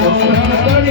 Oh,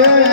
Yeah.